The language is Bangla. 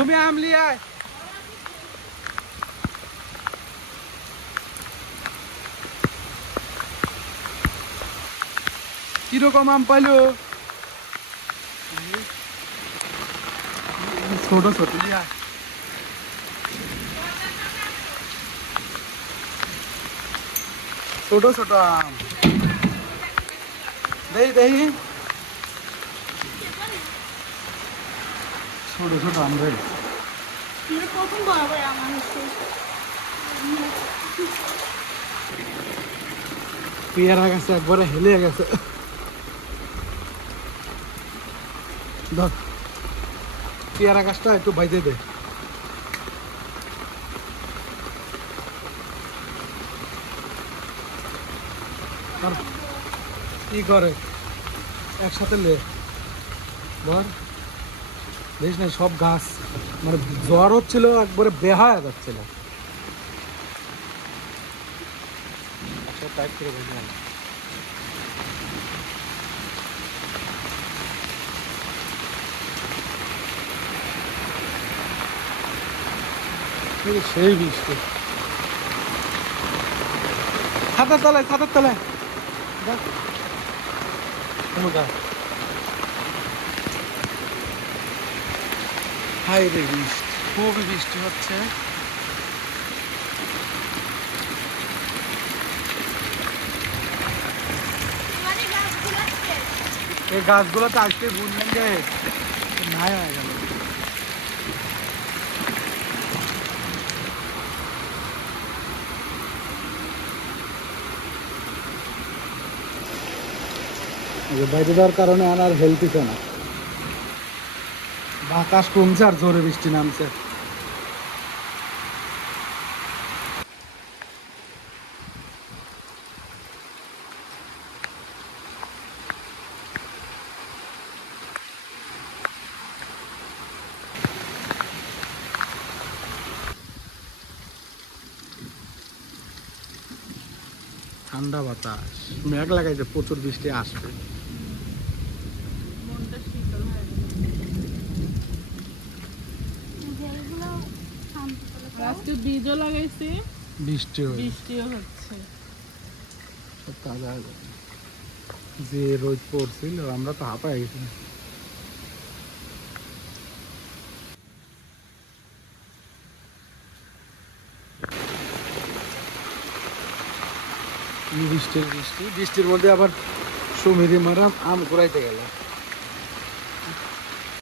তুমি আমলি আয় কীরকম আম পাইলো ছোট ছোট ইয়া ছোট ছোট আম দেই দেই ছোট ছোট আম প্রথম বরাবর পেয়ারা গেছে একবারে হেলে গেছে। ধর পেয়ারা গাছটা একটু বাইতে দে। কি করে? একসাথে লে। ধর। দেখিস না, সব গাছ মানে জ্বর হচ্ছিল, একবারে বেহায়া যাচ্ছিল। বসে সেই বৃষ্টি। খাতার তলায় খাতার তলায়। দেখ। কোনো গাছ হাই রে বৃষ্টি খুবই বৃষ্টি হচ্ছে। মানে এই গাছগুলো তো আজকে বুনলেন যে নাই হয়ে গেল। বাইরে দেওয়ার কারণে আর হেলতেছে না। বাতাস কমছে আর জোরে বৃষ্টি নামছে। ঠান্ডা বাতাস। মেঘ লাগাইছে প্রচুর বৃষ্টি আসবে। আজকে বীজও লাগাইছি। বৃষ্টি বৃষ্টিও হচ্ছে। সব তাজা যে রোদ পড়ছিল আমরা তো হাঁপায় গেছি। বৃষ্টির বৃষ্টি বৃষ্টির মধ্যে আবার সুমিরি মারাম আম কুড়াইতে গেল।